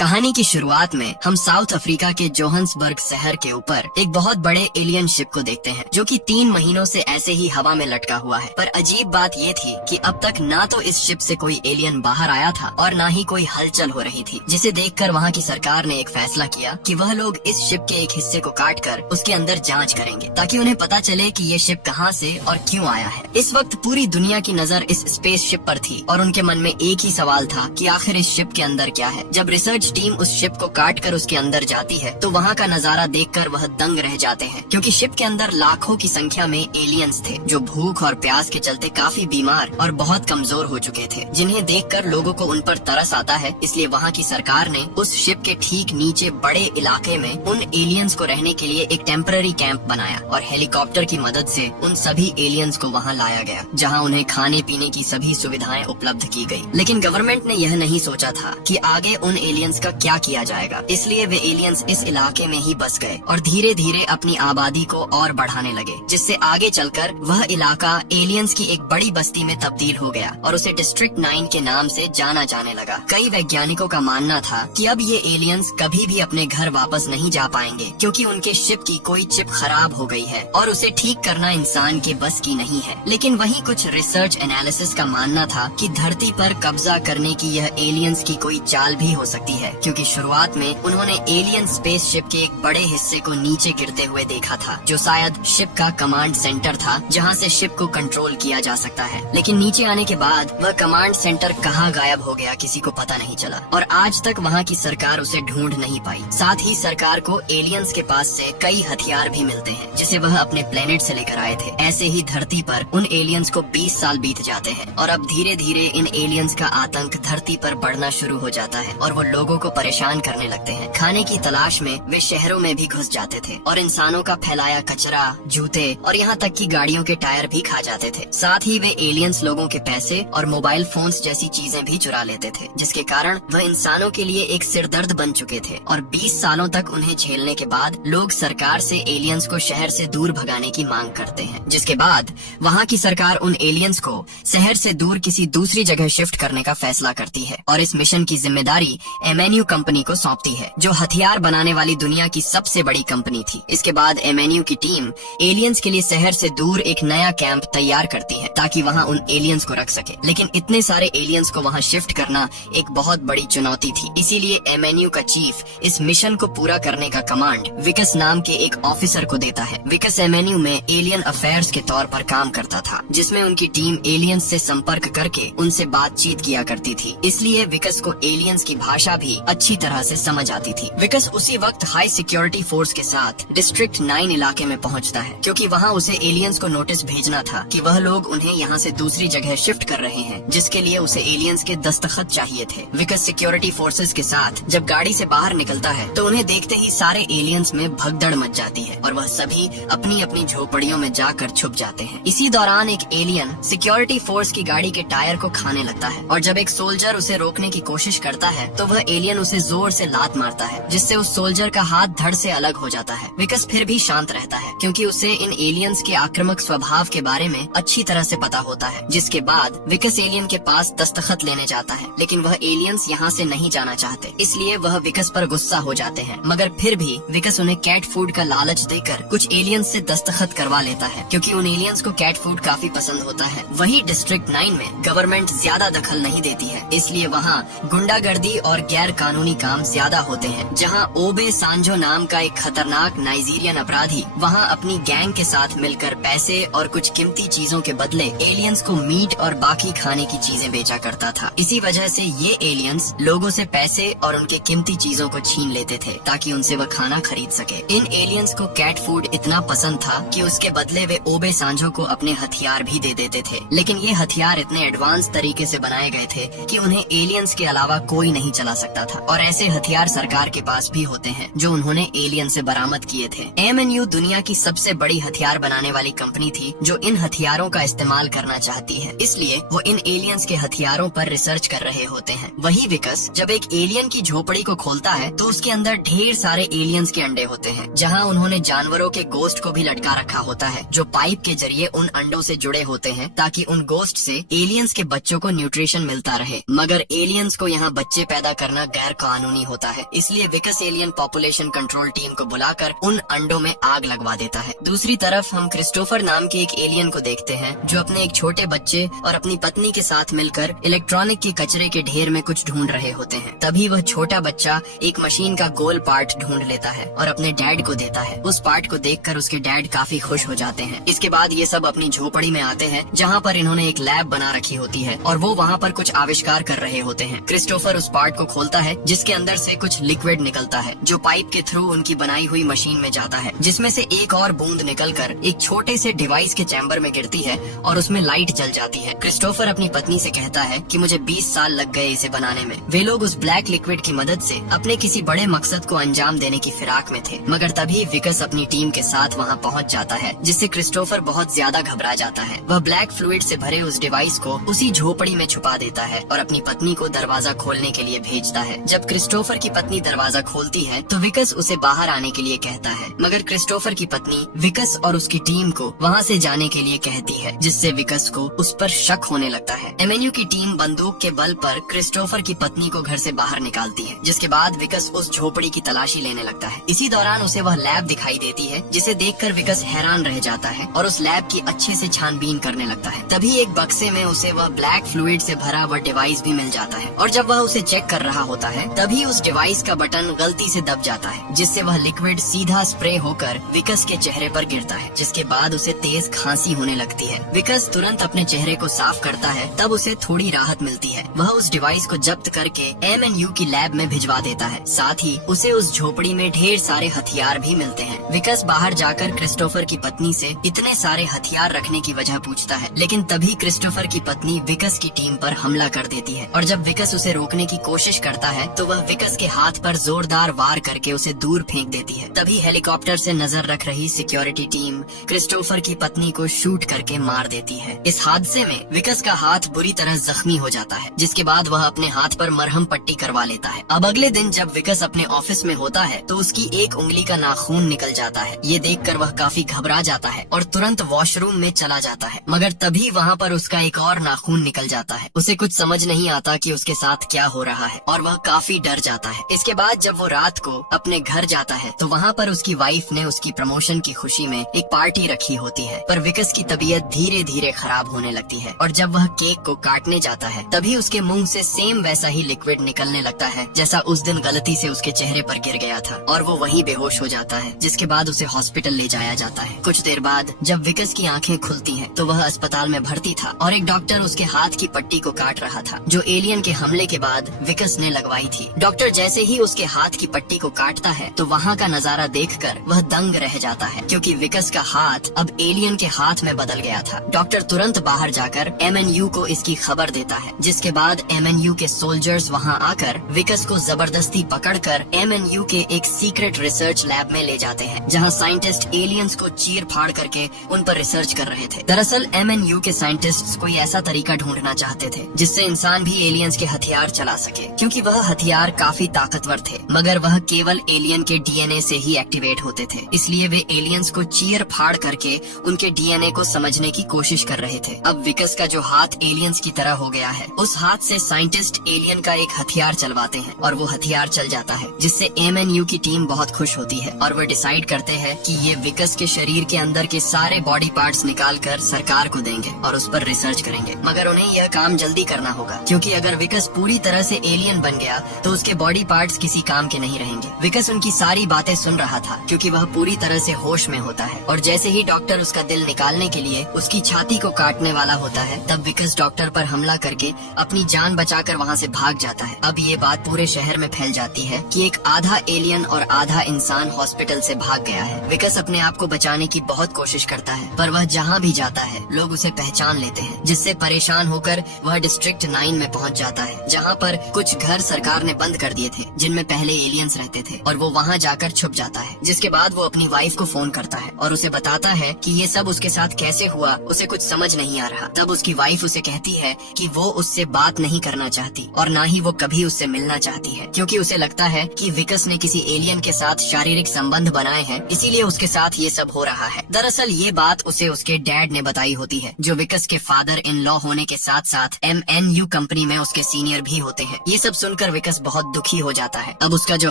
कहानी की शुरुआत में हम साउथ अफ्रीका के जोहान्सबर्ग शहर के ऊपर एक बहुत बड़े एलियन शिप को देखते हैं जो कि 3 महीनों से ऐसे ही हवा में लटका हुआ है। पर अजीब बात ये थी कि अब तक ना तो इस शिप से कोई एलियन बाहर आया था और ना ही कोई हलचल हो रही थी, जिसे देखकर वहाँ की सरकार ने एक फैसला किया कि वह लोग इस शिप के एक हिस्से को काटकर उसके अंदर जांच करेंगे ताकि उन्हें पता चले कि ये शिप कहाँ से और क्यों आया है। इस वक्त पूरी दुनिया की नजर इस स्पेस शिप पर थी और उनके मन में एक ही सवाल था कि आखिर इस शिप के अंदर क्या है। जब रिसर्च टीम उस शिप को काटकर उसके अंदर जाती है तो वहाँ का नजारा देखकर वह दंग रह जाते हैं, क्योंकि शिप के अंदर लाखों की संख्या में एलियंस थे जो भूख और प्यास के चलते काफी बीमार और बहुत कमजोर हो चुके थे, जिन्हें देखकर लोगों को उन पर तरस आता है। इसलिए वहाँ की सरकार ने उस शिप के ठीक नीचे बड़े इलाके में उन एलियंस को रहने के लिए एक टेम्पररी कैंप बनाया और हेलीकॉप्टर की मदद से उन सभी एलियंस को वहाँ लाया गया, जहाँ उन्हें खाने पीने की सभी सुविधाएं उपलब्ध की गयी। लेकिन गवर्नमेंट ने यह नहीं सोचा था कि आगे उन एलियंस का क्या किया जाएगा, इसलिए वे एलियंस इस इलाके में ही बस गए और धीरे धीरे अपनी आबादी को और बढ़ाने लगे, जिससे आगे चलकर वह इलाका एलियंस की एक बड़ी बस्ती में तब्दील हो गया और उसे डिस्ट्रिक्ट 9 के नाम से जाना जाने लगा। कई वैज्ञानिकों का मानना था कि अब ये एलियंस कभी भी अपने घर वापस नहीं जा पाएंगे, क्योंकि उनके शिप की कोई चिप खराब हो गई है और उसे ठीक करना इंसान के बस की नहीं है। लेकिन वहीं कुछ रिसर्च एनालिसिस का मानना था कि धरती पर कब्जा करने की यह एलियंस की कोई चाल भी हो सकती है, क्योंकि शुरुआत में उन्होंने एलियन स्पेस शिप के एक बड़े हिस्से को नीचे गिरते हुए देखा था, जो शायद शिप का कमांड सेंटर था जहां से शिप को कंट्रोल किया जा सकता है। लेकिन नीचे आने के बाद वह कमांड सेंटर कहां गायब हो गया किसी को पता नहीं चला और आज तक वहां की सरकार उसे ढूंढ नहीं पाई। साथ ही सरकार को एलियंस के पास से कई हथियार भी मिलते हैं जिसे वह अपने प्लेनेट से लेकर आए थे। ऐसे ही धरती पर उन एलियंस को 20 साल बीत जाते हैं और अब धीरे धीरे इन एलियंस का आतंक धरती पर बढ़ना शुरू हो जाता है और वो लोगों को परेशान करने लगते हैं। खाने की तलाश में वे शहरों में भी घुस जाते थे और इंसानों का फैलाया कचरा, जूते और यहाँ तक कि गाड़ियों के टायर भी खा जाते थे। साथ ही वे एलियंस लोगों के पैसे और मोबाइल फोन्स जैसी चीजें भी चुरा लेते थे, जिसके कारण वह इंसानों के लिए एक सिरदर्द बन चुके थे। और 20 सालों तक उन्हें झेलने के बाद लोग सरकार से एलियंस को शहर से दूर भगाने की मांग करते हैं, जिसके बाद वहाँ की सरकार उन एलियंस को शहर से दूर किसी दूसरी जगह शिफ्ट करने का फैसला करती है और इस मिशन की जिम्मेदारी एमएनयू कंपनी को सौंपती है, जो हथियार बनाने वाली दुनिया की सबसे बड़ी कंपनी थी। इसके बाद एमएनयू की टीम एलियंस के लिए शहर से दूर एक नया कैंप तैयार करती है ताकि वहाँ उन एलियंस को रख सके। लेकिन इतने सारे एलियंस को वहाँ शिफ्ट करना एक बहुत बड़ी चुनौती थी, इसीलिए एमएनयू का चीफ इस मिशन को पूरा करने का कमांड विकस नाम के एक ऑफिसर को देता है। विकस एमएनयू में एलियन अफेयर्स के तौर पर काम करता था, जिसमें उनकी टीम एलियंस से संपर्क करके उनसे बातचीत किया करती थी, इसलिए विकस को एलियंस की भाषा भी अच्छी तरह से समझ आती थी। विकस उसी वक्त हाई सिक्योरिटी फोर्स के साथ डिस्ट्रिक्ट 9 इलाके में पहुंचता है, क्योंकि वहां उसे एलियंस को नोटिस भेजना था कि वह लोग उन्हें यहां से दूसरी जगह शिफ्ट कर रहे हैं, जिसके लिए उसे एलियंस के दस्तखत चाहिए थे। विकस सिक्योरिटी फोर्सेस के साथ जब गाड़ी से बाहर निकलता है तो उन्हें देखते ही सारे एलियंस में भगदड़ मच जाती है और वह सभी अपनी अपनी झोपड़ियों में जाकर छुप जाते हैं। इसी दौरान एक एलियन सिक्योरिटी फोर्स की गाड़ी के टायर को खाने लगता है और जब एक सोल्जर उसे रोकने की कोशिश करता है तो वह एलियन उसे जोर से लात मारता है, जिससे उस सोल्जर का हाथ धड़ से अलग हो जाता है। विकस फिर भी शांत रहता है, क्योंकि उसे इन एलियंस के आक्रामक स्वभाव के बारे में अच्छी तरह से पता होता है। जिसके बाद विकस एलियन के पास दस्तखत लेने जाता है, लेकिन वह एलियंस यहाँ से नहीं जाना चाहते, इसलिए वह विकस पर गुस्सा हो जाते हैं। मगर फिर भी विकस उन्हें कैट फूड का लालच देकर कुछ एलियंस से दस्तखत करवा लेता है, क्योंकि उन एलियंस को कैट फूड काफी पसंद होता है। वही डिस्ट्रिक्ट 9 में गवर्नमेंट ज्यादा दखल नहीं देती है, इसलिए वहाँ गुंडागर्दी और गैर कानूनी काम ज्यादा होते हैं। जहाँ ओबे सांजो नाम का एक खतरनाक नाइजीरियन अपराधी वहाँ अपनी गैंग के साथ मिलकर पैसे और कुछ कीमती चीजों के बदले एलियंस को मीट और बाकी खाने की चीजें बेचा करता था। इसी वजह से ये एलियंस लोगों से पैसे और उनके कीमती चीजों को छीन लेते थे ताकि उनसे वह खाना खरीद सके। इन एलियंस को कैट फूड इतना पसंद था कि उसके बदले वे ओबे सांजो को अपने हथियार भी दे देते थे, लेकिन ये हथियार इतने एडवांस तरीके से बनाए गए थे कि उन्हें एलियंस के अलावा कोई नहीं चला सकता था और ऐसे हथियार सरकार के पास भी होते हैं जो उन्होंने एलियन से बरामद किए थे। एमएनयू दुनिया की सबसे बड़ी हथियार बनाने वाली कंपनी थी जो इन हथियारों का इस्तेमाल करना चाहती है, इसलिए वो इन एलियंस के हथियारों पर रिसर्च कर रहे होते हैं। वही विकस जब एक एलियन की झोपड़ी को खोलता है तो उसके अंदर ढेर सारे एलियंस के अंडे होते हैं, जहाँ उन्होंने जानवरों के गोश्त को भी लटका रखा होता है, जो पाइप के जरिए उन अंडों से जुड़े होते हैं ताकि उन गोश्त से एलियंस के बच्चों को न्यूट्रिशन मिलता रहे। मगर एलियंस को यहाँ बच्चे पैदा करना गैर कानूनी होता है, इसलिए विकस एलियन पॉपुलेशन कंट्रोल टीम को बुलाकर उन अंडों में आग लगवा देता है। दूसरी तरफ हम क्रिस्टोफर नाम के एक एलियन को देखते हैं जो अपने एक छोटे बच्चे और अपनी पत्नी के साथ मिलकर इलेक्ट्रॉनिक के कचरे के ढेर में कुछ ढूंढ रहे होते हैं। तभी वह छोटा बच्चा एक मशीन का गोल पार्ट ढूंढ लेता है और अपने डैड को देता है। उस पार्ट को देखकर उसके डैड काफी खुश हो जाते हैं। इसके बाद ये सब अपनी झोपड़ी में आते हैं जहाँ पर इन्होंने एक लैब बना रखी होती है और वो वहाँ पर कुछ आविष्कार कर रहे होते हैं। क्रिस्टोफर उस पार्ट को खोलता है जिसके अंदर से कुछ लिक्विड निकलता है जो पाइप के थ्रू उनकी बनाई हुई मशीन में जाता है, जिसमें से एक और बूंद निकलकर एक छोटे से डिवाइस के चैम्बर में गिरती है और उसमें लाइट जल जाती है। क्रिस्टोफर अपनी पत्नी से कहता है कि मुझे 20 साल लग गए इसे बनाने में। वे लोग उस ब्लैक लिक्विड की मदद से अपने किसी बड़े मकसद को अंजाम देने की फिराक में थे, मगर तभी विकस अपनी टीम के साथ वहाँ पहुँच जाता है, जिससे क्रिस्टोफर बहुत ज्यादा घबरा जाता है। वह ब्लैक फ्लूइड से भरे उस डिवाइस को उसी झोपड़ी में छुपा देता है और अपनी पत्नी को दरवाजा खोलने के लिए भेजता है। जब क्रिस्टोफर की पत्नी दरवाजा खोलती है तो विकस उसे बाहर आने के लिए कहता है, मगर क्रिस्टोफर की पत्नी विकस और उसकी टीम को वहाँ से जाने के लिए कहती है, जिससे विकस को उस पर शक होने लगता है। एमएनयू की टीम बंदूक के बल पर क्रिस्टोफर की पत्नी को घर से बाहर निकालती है, जिसके बाद विकस उस झोपड़ी की तलाशी लेने लगता है। इसी दौरान उसे वह लैब दिखाई देती है, जिसे देखकर विकस हैरान रह जाता है और उस लैब की अच्छे से छानबीन करने लगता है। तभी एक बक्से में उसे वह ब्लैक फ्लूइड से भरा वह डिवाइस भी मिल जाता है और जब वह उसे चेक कर रहा होता है तभी उस डिवाइस का बटन गलती से दब जाता है, जिससे वह लिक्विड सीधा स्प्रे होकर विकस के चेहरे पर गिरता है, जिसके बाद उसे तेज खांसी होने लगती है। विकस तुरंत अपने चेहरे को साफ करता है, तब उसे थोड़ी राहत मिलती है। वह उस डिवाइस को जब्त करके एमएनयू की लैब में भिजवा देता है। साथ ही उसे उस झोपड़ी में ढेर सारे हथियार भी मिलते हैं। विकस बाहर जाकर क्रिस्टोफर की पत्नी से इतने सारे हथियार रखने की वजह पूछता है, लेकिन तभी क्रिस्टोफर की पत्नी विकस की टीम पर हमला कर देती है और जब विकस उसे रोकने की कोशिश करता है तो वह विकस के हाथ पर जोरदार वार करके उसे दूर फेंक देती है। तभी हेलीकॉप्टर से नजर रख रही सिक्योरिटी टीम क्रिस्टोफर की पत्नी को शूट करके मार देती है। इस हादसे में विकस का हाथ बुरी तरह जख्मी हो जाता है, जिसके बाद वह अपने हाथ पर मरहम पट्टी करवा लेता है। अब अगले दिन जब विकस अपने ऑफिस में होता है तो उसकी एक उंगली का नाखून निकल जाता है। ये देखकर वह काफी घबरा जाता है और तुरंत वॉशरूम में चला जाता है, मगर तभी वहाँ पर उसका एक और नाखून निकल जाता है। उसे कुछ समझ नहीं आता कि उसके साथ क्या हो रहा है और वह काफी डर जाता है। इसके बाद जब वो रात को अपने घर जाता है तो वहाँ पर उसकी वाइफ ने उसकी प्रमोशन की खुशी में एक पार्टी रखी होती है, पर विकस की तबीयत धीरे धीरे खराब होने लगती है और जब वह केक को काटने जाता है तभी उसके मुंह से सेम वैसा ही लिक्विड निकलने लगता है जैसा उस दिन गलती से उसके चेहरे पर गिर गया था और वो वहीं बेहोश हो जाता है, जिसके बाद उसे हॉस्पिटल ले जाया जाता है। कुछ देर बाद जब विकस की आंखें खुलती हैं तो वह अस्पताल में भर्ती था और एक डॉक्टर उसके हाथ की पट्टी को काट रहा था जो एलियन के हमले के बाद विकस ने लगवाई थी। डॉक्टर जैसे ही उसके हाथ की पट्टी को काटता है तो वहाँ का नजारा देखकर वह दंग रह जाता है, क्योंकि विकस का हाथ अब एलियन के हाथ में बदल गया था। डॉक्टर तुरंत बाहर जाकर एमएनयू को इसकी खबर देता है, जिसके बाद एमएनयू के सोल्जर्स वहाँ आकर विकस को जबरदस्ती पकड़कर एमएनयू के एक सीक्रेट रिसर्च लैब में ले जाते हैं, जहाँ साइंटिस्ट एलियंस को चीर फाड़ करके उन पर रिसर्च कर रहे थे। दरअसल एमएनयू के साइंटिस्ट्स कोई ऐसा तरीका ढूंढना चाहते थे जिससे इंसान भी एलियंस के हथियार चला सके, क्योंकि वह हथियार काफी ताकतवर थे मगर वह केवल एलियन के डीएनए से ही एक्टिवेट होते थे, इसलिए वे एलियंस को चीर फाड़ करके उनके डीएनए को समझने की कोशिश कर रहे थे। अब विकस का जो हाथ एलियंस की तरह हो गया है, उस हाथ से साइंटिस्ट एलियन का एक हथियार चलवाते हैं और वो हथियार चल जाता है, जिससे एमएनयू की टीम बहुत खुश होती है और वो डिसाइड करते हैं कि ये विकस के शरीर के अंदर के सारे बॉडी पार्ट्स निकाल कर सरकार को देंगे और उस पर रिसर्च करेंगे। मगर उन्हें यह काम जल्दी करना होगा, क्योंकि अगर विकस पूरी तरह से एलियन बन गया तो उसके बॉडी पार्ट्स किसी काम के नहीं रहेंगे। विकस उनकी सारी बातें सुन रहा था, क्योंकि वह पूरी तरह से होश में होता है और जैसे ही डॉक्टर उसका दिल निकालने के लिए उसकी छाती को काटने वाला होता है तब विकस डॉक्टर पर हमला करके अपनी जान बचाकर वहाँ से भाग जाता है। अब ये बात पूरे शहर में फैल जाती है कि एक आधा एलियन और आधा इंसान हॉस्पिटल से भाग गया है। विकस अपने आप को बचाने की बहुत कोशिश करता है, पर वह जहाँ भी जाता है लोग उसे पहचान लेते हैं, जिससे परेशान होकर वह डिस्ट्रिक्ट 9 में पहुँच जाता है, जहाँ पर कुछ घर सरकार ने बंद कर दिए थे जिनमें पहले एलियंस रहते थे, और वो वहाँ जाकर छुप जाता है। जिसके बाद वो अपनी वाइफ को फोन करता है और उसे बताता है कि ये सब उसके साथ कैसे हुआ उसे कुछ समझ नहीं आ रहा। तब उसकी वाइफ उसे कहती है कि वो उससे बात नहीं करना चाहती और ना ही वो कभी उससे मिलना चाहती है, क्योंकि उसे लगता है कि विकस ने किसी एलियन के साथ शारीरिक संबंध बनाए हैं, इसीलिए उसके साथ ये सब हो रहा है। दरअसल ये बात उसे उसके डैड ने बताई होती है, जो विकस के फादर इन लॉ होने के साथ साथ MNU कंपनी में उसके सीनियर भी होते हैं। ये सब सुनकर विकस बहुत दुखी हो जाता है। अब उसका जो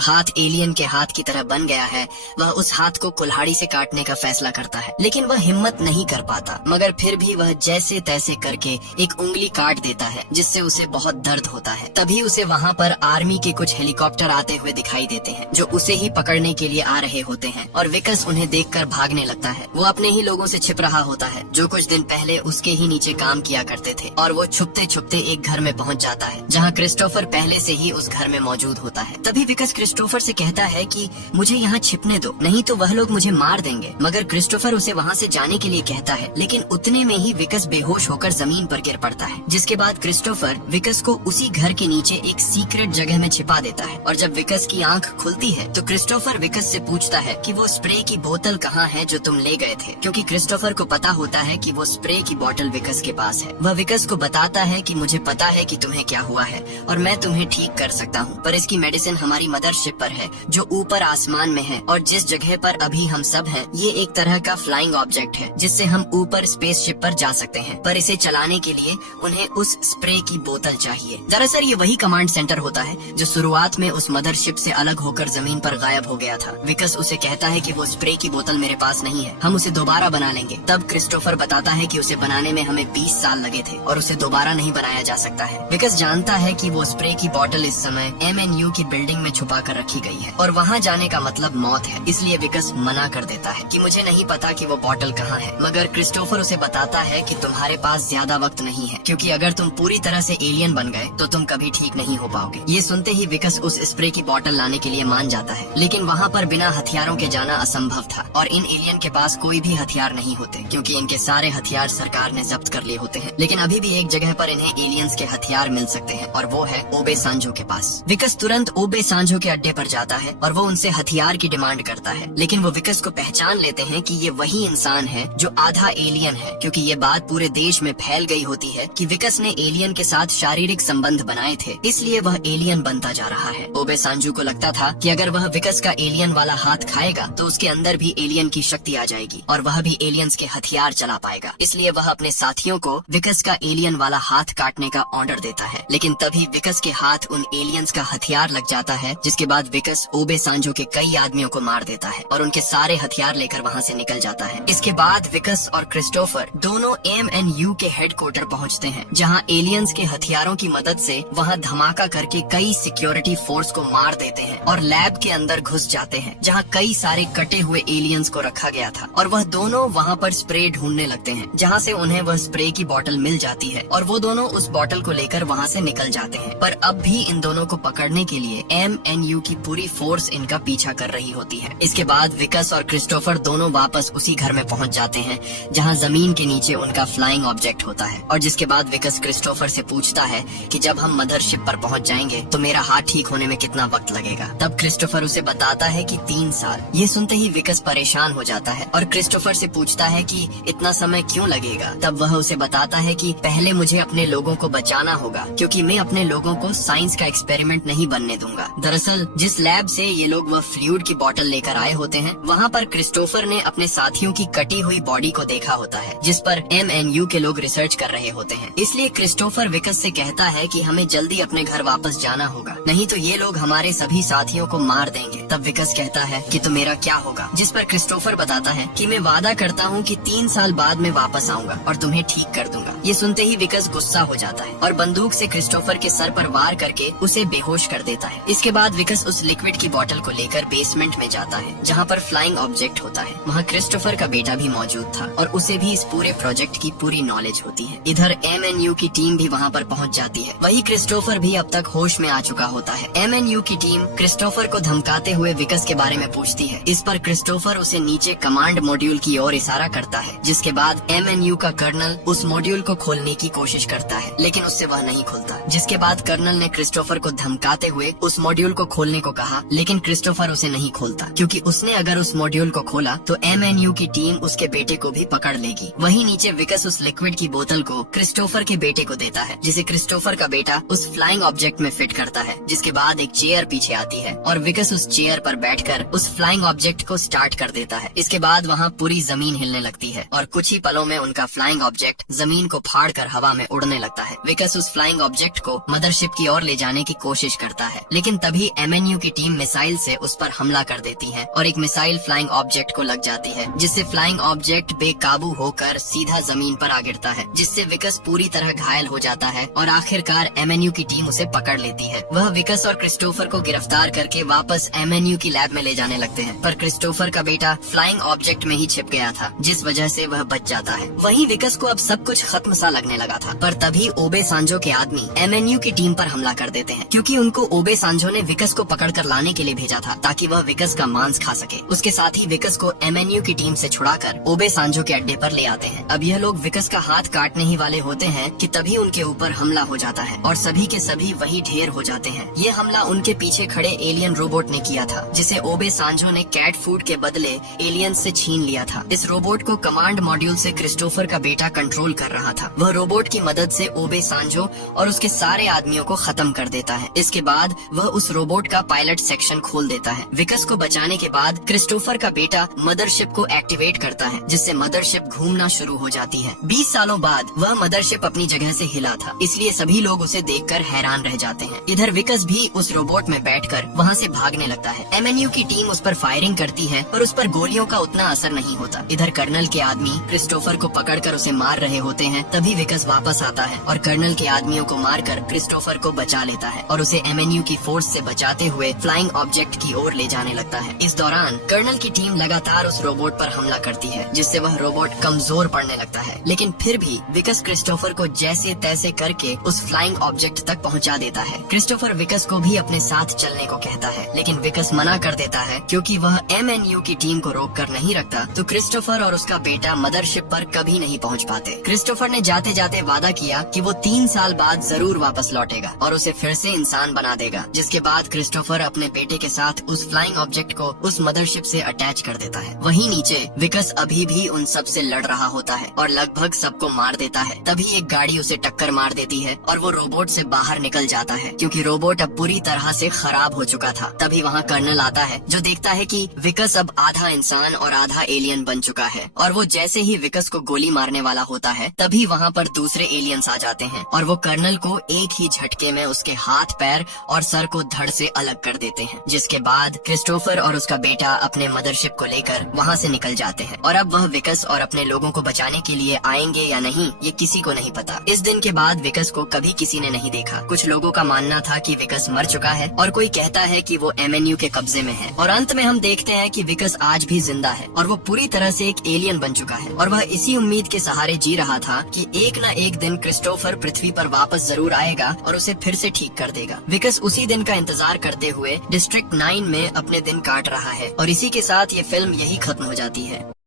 हाथ एलियन के हाथ की तरह बन गया है, वह उस हाथ को कुल्हाड़ी से काटने का फैसला करता है, लेकिन वह हिम्मत नहीं कर पाता। मगर फिर भी वह जैसे तैसे करके एक उंगली काट देता है, जिससे उसे बहुत दर्द होता है। तभी उसे वहाँ पर आर्मी के कुछ हेलीकॉप्टर आते हुए दिखाई देते हैं, जो उसे ही पकड़ने के लिए आ रहे होते हैं, और विकस उन्हें देखकर भागने लगता है। वो अपने ही लोगों से छिप रहा होता है, जो कुछ दिन पहले उसके ही नीचे काम किया करते थे, और वो छुपते छुपते एक घर में पहुंच जाता है, जहां क्रिस्टोफर पहले से ही उस घर में मौजूद होता है। तभी विकस क्रिस्टोफर से कहता है कि मुझे यहाँ छिपने दो, नहीं तो वह लोग मुझे मार देंगे। मगर क्रिस्टोफर उसे वहाँ से जाने के लिए कहता है, लेकिन उतने में ही विकस बेहोश होकर जमीन पर गिर पड़ता है। जिसके बाद क्रिस्टोफर विकस को उसी घर के नीचे एक सीक्रेट जगह में छिपा देता है, और जब विकस की आंख खुलती है तो क्रिस्टोफर विकस से पूछता है कि वो स्प्रे की बोतल कहाँ है जो तुम ले गए थे, क्योंकि क्रिस्टोफर को पता होता है कि वो स्प्रे की बोतल विकस के पास है। वह विकस को बताता है कि मुझे पता है कि तुम्हें क्या हुआ है और मैं तुम्हें ठीक कर सकता हूँ, पर इसकी मेडिसिन हमारी मदरशिप पर है, जो ऊपर आसमान में है, और जिस जगह पर अभी हम सब हैं, ये एक तरह का फ्लाइंग ऑब्जेक्ट है, जिससे हम ऊपर स्पेसशिप पर जा सकते हैं, पर इसे चलाने के लिए उन्हें उस स्प्रे की बोतल चाहिए। दरअसल ये वही कमांड सेंटर होता है जो शुरुआत में उस मदरशिप से अलग होकर जमीन पर गायब हो गया था। विकस उसे कहता है कि वो स्प्रे की बोतल मेरे पास नहीं है, हम उसे दोबारा बना लेंगे। तब क्रिस्टोफर बताता है कि उसे बनाने में हमें 20 साल लगे थे और उसे दोबारा नहीं बनाया जा सकता है। विकस जानता है कि वो स्प्रे की बोतल इस समय MNU की बिल्डिंग में छुपा कर रखी गई है, और वहाँ जाने का मतलब मौत है, इसलिए विकस मना कर देता है कि मुझे नहीं पता कि वो बोतल कहाँ है। मगर क्रिस्टोफर उसे बताता है कि तुम्हारे पास ज्यादा वक्त नहीं है, क्योंकि अगर तुम पूरी तरह से एलियन बन गए तो तुम कभी ठीक नहीं हो पाओगे। ये सुनते ही विकस उस स्प्रे की बोतल लाने के लिए मान जाता है, लेकिन वहाँ पर बिना हथियारों के जाना असंभव था, और इन एलियन के पास कोई भी हथियार नहीं होते, क्योंकि इनके सारे हथियार सरकार ने जब्त कर लिए होते हैं। लेकिन अभी भी एक जगह पर इन्हें एलियंस के हथियार मिल सकते हैं, और वो है ओबे सांजो के पास। विकस तुरंत ओबे सांजो के अड्डे पर जाता है और वो उनसे हथियार की डिमांड करता है, लेकिन वो विकस को पहचान लेते हैं कि ये वही इंसान है जो आधा एलियन है, क्योंकि ये बात पूरे देश में फैल गई होती है कि विकस ने एलियन के साथ शारीरिक संबंध बनाए थे, इसलिए वह एलियन बनता जा रहा है। ओबे सांजो को लगता था कि अगर वह विकस का एलियन वाला हाथ खाएगा तो उसके अंदर भी एलियन की शक्ति आ जाएगी और वह भी एलियंस के हथियार चला पाएगा, इसलिए वह अपने साथियों को विकस का एलियन वाला हाथ काटने का ऑर्डर देता है। लेकिन तभी विकस के हाथ उन एलियंस का हथियार लग जाता है, जिसके बाद विकस ओबे सांजो के कई आदमियों को मार देता है और उनके सारे हथियार लेकर वहाँ से निकल जाता है। इसके बाद विकस और क्रिस्टोफर दोनों MNU के हेडक्वार्टर पहुँचते हैं, जहाँ एलियंस के हथियारों की मदद से वहाँ धमाका करके कई सिक्योरिटी फोर्स को मार देते हैं और लैब के अंदर घुस जाते हैं, जहाँ कई सारे कटे हुए एलियंस को रखा गया था, और वह दोनों वहाँ पर स्प्रे ढूंढने लगते हैं, जहाँ से उन्हें वह स्प्रे की बोतल मिल जाती है, और वो दोनों उस बोतल को लेकर वहाँ से निकल जाते हैं। पर अब भी इन दोनों को पकड़ने के लिए MNU की पूरी फोर्स इनका पीछा कर रही होती है। इसके बाद विकस और क्रिस्टोफर दोनों वापस उसी घर में पहुँच जाते हैं, जहाँ जमीन के नीचे उनका फ्लाइंग ऑब्जेक्ट होता है, और जिसके बाद विकस क्रिस्टोफर से पूछता है कि जब हम मदरशिप पर पहुँच जाएंगे तो मेरा हाथ ठीक होने में कितना वक्त लगेगा। तब क्रिस्टोफर उसे बताता है कि 3 साल। ये सुनते ही विकस परेशान हो जाता है और क्रिस्टोफर से पूछता है कि इतना समय क्यों लगेगा। तब वह उसे बताता है कि पहले मुझे अपने लोगों को बचाना होगा, क्योंकि मैं अपने लोगों को साइंस का एक्सपेरिमेंट नहीं बनने दूंगा। दरअसल जिस लैब से ये लोग वह फ्लूइड की बोतल लेकर आए होते हैं, वहाँ पर क्रिस्टोफर ने अपने साथियों की कटी हुई बॉडी को देखा होता है, जिस पर MNU के लोग रिसर्च कर रहे होते हैं। इसलिए क्रिस्टोफर विकस से कहता है कि हमें जल्दी अपने घर वापस जाना होगा, नहीं तो ये लोग हमारे सभी साथियों को मार देंगे। तब विकस कहता है कि तो मेरा क्या होगा, जिस पर क्रिस्टोफर बताता है कि मैं वादा करता हूँ कि 3 साल बाद मैं वापस आऊंगा और तुम्हें ठीक कर दूंगा। ये सुनते ही विकस गुस्सा हो जाता है और बंदूक से क्रिस्टोफर के सर पर वार करके उसे बेहोश कर देता है। इसके बाद विकस उस लिक्विड की बोतल को लेकर बेसमेंट में जाता है, जहाँ पर फ्लाइंग ऑब्जेक्ट होता है। वहाँ क्रिस्टोफर का बेटा भी मौजूद था और उसे भी इस पूरे प्रोजेक्ट की पूरी नॉलेज होती है। इधर MNU की टीम भी वहाँ पर पहुँच जाती है। वही क्रिस्टोफर भी अब तक होश में आ चुका होता है। MNU की टीम क्रिस्टोफर को धमकाते हुए विकस के बारे में पूछती है। इस पर क्रिस्टोफर उसे नीचे कमांड मॉड्यूल की ओर इशारा करता है, जिसके बाद MNU का कर्नल उस मॉड्यूल को खोलने की कोशिश करता है, लेकिन उससे वह नहीं खुलता। जिसके बाद कर्नल ने क्रिस्टोफर को धमकाते हुए उस मॉड्यूल को खोलने को कहा, लेकिन क्रिस्टोफर उसे नहीं खोलता, क्योंकि उसने अगर उस मॉड्यूल को खोला तो MNU की टीम उसके बेटे को भी पकड़ लेगी। वहीं नीचे विकस उस लिक्विड की बोतल को क्रिस्टोफर के बेटे को देता है, जिसे क्रिस्टोफर का बेटा उस फ्लाइंग ऑब्जेक्ट में फिट करता है। जिसके बाद एक चेयर पीछे आती है और विकस उस चेयर पर बैठकर उस फ्लाइंग ऑब्जेक्ट को स्टार्ट कर देता है। इसके बाद वहाँ पूरी जमीन हिलने लगती है और कुछ ही पलों में उनका फ्लाइंग ऑब्जेक्ट जमीन को फाड़ कर हवा में उड़ने लगता है। विकस उस फ्लाइंग ऑब्जेक्ट को मदरशिप की ओर ले जाने की कोशिश करता है, लेकिन तभी MNU की टीम मिसाइल से उस पर हमला कर देती है और एक मिसाइल फ्लाइंग ऑब्जेक्ट को लग जाती है, जिससे फ्लाइंग ऑब्जेक्ट बेकाबू होकर सीधा जमीन पर आ गिरता है, जिससे विकस पूरी तरह घायल हो जाता है और आखिरकार MNU की टीम उसे पकड़ लेती है। वह विकस और क्रिस्टोफर को गिरफ्तार करके वापस MNU की लैब में ले जाने लगते हैं, पर क्रिस्टोफर का बेटा फ्लाइंग ऑब्जेक्ट में ही छिप गया था, जिस वजह से वह बच जाता है। वहीं विकस को अब सब कुछ खत्म सा लगने लगा था, पर तभी ओबे सांजो के आदमी MNU की टीम पर हमला कर देते हैं, क्योंकि उनको ओबे सांजो ने विकस को पकड़ कर लाने के लिए भेजा था ताकि वह विकस का मांस खा सके। उसके साथ ही विकस को MNU की टीम से छुड़ाकर ओबे सांजो के अड्डे पर ले आते हैं। अब यह लोग विकस का हाथ काटने ही वाले होते हैं कि तभी उनके ऊपर हमला हो जाता है और सभी के सभी वही ढेर हो जाते हैं। ये हमला उनके पीछे खड़े एलियन रोबोट ने किया था, जिसे ओबे सांजो ने कैट फूड के बदले एलियन से छीन लिया था। इस रोबोट को कमांड मॉड्यूल से क्रिस्टोफर का बेटा कंट्रोल कर रहा था। वह रोबोट की मदद से ओबे सांजो और उसके सारे आदमियों को खत्म कर देता है। इसके बाद वह उस रोबोट का पायलट सेक्शन खोल देता है। विकस को बचाने के बाद क्रिस्टोफर का बेटा मदरशिप को एक्टिवेट करता है, जिससे मदरशिप घूमना शुरू हो जाती है। 20 सालों बाद वह मदरशिप अपनी जगह से हिला था, इसलिए सभी लोग उसे देखकर हैरान रह जाते हैं। इधर विकस भी उस रोबोट में बैठकर वहाँ से भागने लगता है। MNU की टीम उस पर फायरिंग करती है, पर उस पर गोलियों का उतना असर नहीं होता। इधर कर्नल के आदमी क्रिस्टोफर को पकड़कर उसे मार रहे होते हैं, तभी विकस वापस आता है और कर्नल के आदमियों को मारकर क्रिस्टोफर को बचा लेता है और उसे MNU की फोर्स से बचाते हुए फ्लाइंग ऑब्जेक्ट की ओर ले जाने लगता है। इस दौरान कर्नल की टीम लगातार उस रोबोट पर हमला करती है, जिससे वह रोबोट कमजोर पड़ने लगता है, लेकिन फिर भी विकस क्रिस्टोफर को जैसे तैसे करके उस फ्लाइंग ऑब्जेक्ट तक पहुंचा देता है। क्रिस्टोफर विकस को भी अपने साथ चलने को कहता है, लेकिन विकस मना कर देता है, क्योंकि वह MNU की टीम को रोक कर नहीं रखता तो क्रिस्टोफर और उसका बेटा मदरशिप पर कभी नहीं पहुंच पाते। क्रिस्टोफर ने जाते जाते वादा किया कि वो 3 साल बाद जरूर वापस लौटेगा और उसे फिर से इंसान बना देगा, जिसके बाद क्रिस्टोफर अपने बेटे के साथ उस फ्लाइंग ऑब्जेक्ट को उस मदरशिप से अटैच कर देता है। वहीं नीचे विकस अभी भी उन सब से लड़ रहा होता है और लगभग सबको मार देता है। तभी एक गाड़ी उसे टक्कर मार देती है और वो रोबोट से बाहर निकल जाता है, क्योंकि रोबोट अब पूरी तरह से खराब हो चुका था। तभी वहाँ कर्नल आता है, जो देखता है कि विकस अब आधा इंसान और आधा एलियन बन चुका है, और वो जैसे ही विकस को गोली मारने वाला होता है तभी वहाँ पर दूसरे एलियंस आ जाते हैं और वो कर्नल को एक ही झटके में उसके हाथ पैर और सर को धड़ से अलग कर देते हैं। जिसके बाद क्रिस्टोफर और उसका बेटा अपने मदरशिप को लेकर वहाँ से निकल जाते हैं और अब वह विकस और अपने लोगों को बचाने के लिए आएंगे या नहीं ये किसी को नहीं पता। इस दिन के बाद विकस को कभी किसी ने नहीं देखा। कुछ लोगों का मानना था कि विकस मर चुका है और कोई कहता है कि वो MNU के कब्जे में है, और अंत में हम देखते हैं कि विकस आज भी जिंदा है और वो पूरी तरह से एक एलियन बन चुका है और वह इसी उम्मीद के सहारे जी रहा था कि एक न एक दिन क्रिस्टोफर पृथ्वी पर वापस जरूर आएगा और उसे फिर से ठीक कर देगा। विकस उसी दिन का इंतजार करते हुए डिस्ट्रिक्ट 9 में अपने दिन काट रहा है और इसी के साथ ये फिल्म यही खत्म हो जाती है।